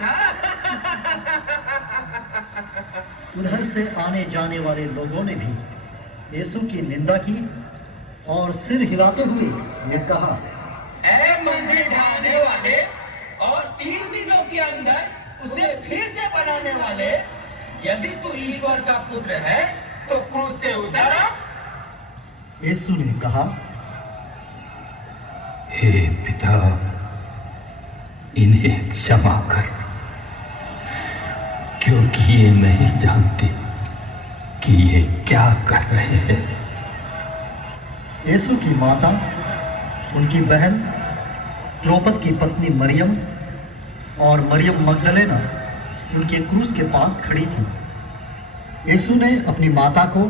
चाचा। उधर से आने जाने वाले लोगों ने भी यीशु की निंदा की और सिर हिलाते हुए ये कहा, ऐ मंदिर ढाने वाले और 3 दिनों के अंदर उसे फिर से बनाने वाले, यदि तू ईश्वर का पुत्र है तो क्रूस से उतर आ। यीशु ने कहा, हे पिता, इन्हें क्षमा कर, क्योंकि ये नहीं जानते कि ये क्या कर रहे हैं। यीशु की माता, उनकी बहन क्लोपस की पत्नी मरियम और मरियम मगदलेना उनके क्रूस के पास खड़ी थी। यीशु ने अपनी माता को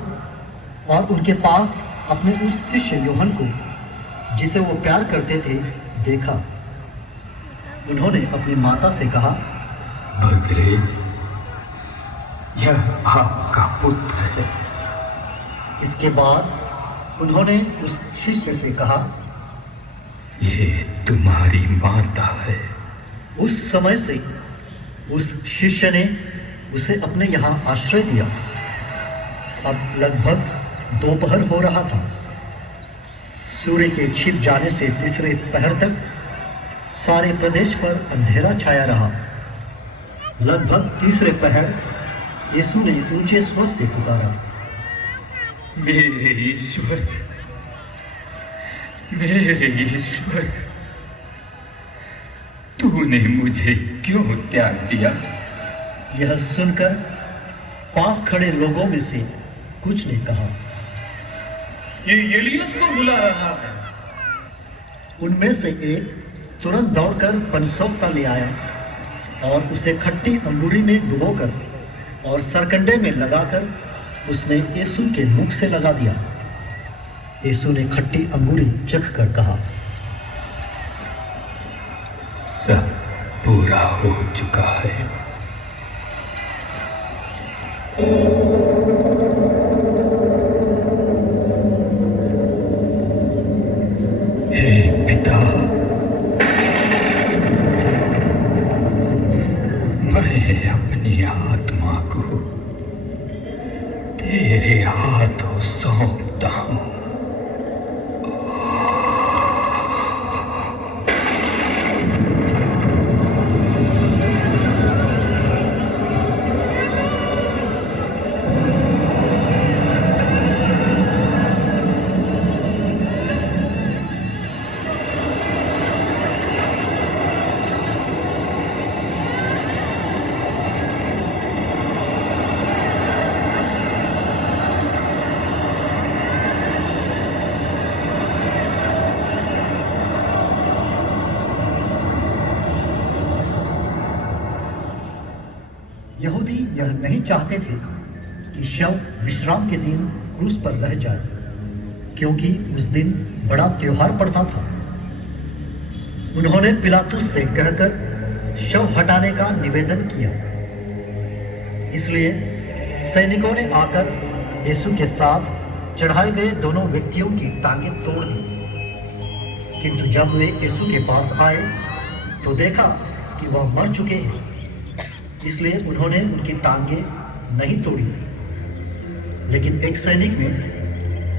और उनके पास अपने उस शिष्य यूहन्ना को, जिसे वो प्यार करते थे, देखा। उन्होंने अपनी माता से कहा, बजरे, यह आपका पुत्र है। इसके बाद उन्होंने उस शिष्य से कहा, ये तुम्हारी माता है। उस समय से उस शिष्य ने उसे अपने यहाँ आश्रय दिया। अब लगभग दोपहर हो रहा था। सूर्य के छिप जाने से तीसरे पहर तक सारे प्रदेश पर अंधेरा छाया रहा। लगभग तीसरे पहर यीशु ने ऊंचे स्वर से पुकारा, मेरे ईश्वर, मेरे ईश्वर, तूने मुझे क्यों त्याग दिया? यह सुनकर पास खड़े लोगों में से कुछ ने कहा, ये एलियस को बुला रहा है। उनमें से एक तुरंत दौड़कर बनसोखता ले आया और उसे खट्टी अंगूरी में डुबोकर और सरकंडे में लगाकर उसने यीशु के मुख से लगा दिया। यीशु ने खट्टी अंगूरी चख कर कहा, सब पूरा हो चुका है। हे पिता, मैं अपनी आत्मा को तेरे हाथों सौंपता हूं। यहूदी यह नहीं चाहते थे कि शव विश्राम के दिन क्रूस पर रह जाए, क्योंकि उस दिन बड़ा त्योहार पड़ता था। उन्होंने पिलातुस से कहकर शव हटाने का निवेदन किया। इसलिए सैनिकों ने आकर यीशु के साथ चढ़ाए गए दोनों व्यक्तियों की टांगें तोड़ दी। किंतु जब वे यीशु के पास आए तो देखा कि वह मर चुके हैं, इसलिए उन्होंने उनकी टांगें नहीं तोड़ी। लेकिन एक सैनिक ने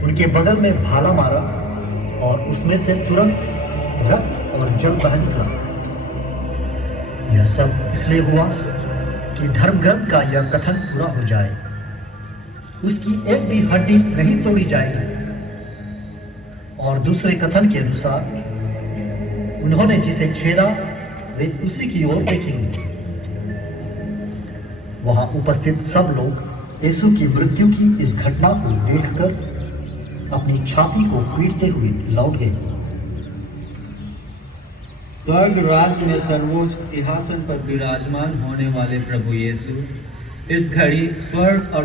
उनके बगल में भाला मारा और उसमें से तुरंत रक्त और जल बह निकला। यह सब इसलिए हुआ कि धर्मग्रंथ का यह कथन पूरा हो जाए, उसकी एक भी हड्डी नहीं तोड़ी जाएगी। और दूसरे कथन के अनुसार उन्होंने जिसे छेदा वे उसी की ओर देखेंगे। वहां उपस्थित सब लोग यीशु की मृत्यु की इस घटना को देखकर अपनी छाती को पीटते हुए लौट गए। स्वर्ग राज्य में सर्वोच्च सिंहासन पर विराजमान होने वाले प्रभु यीशु इस घड़ी स्वर्ग और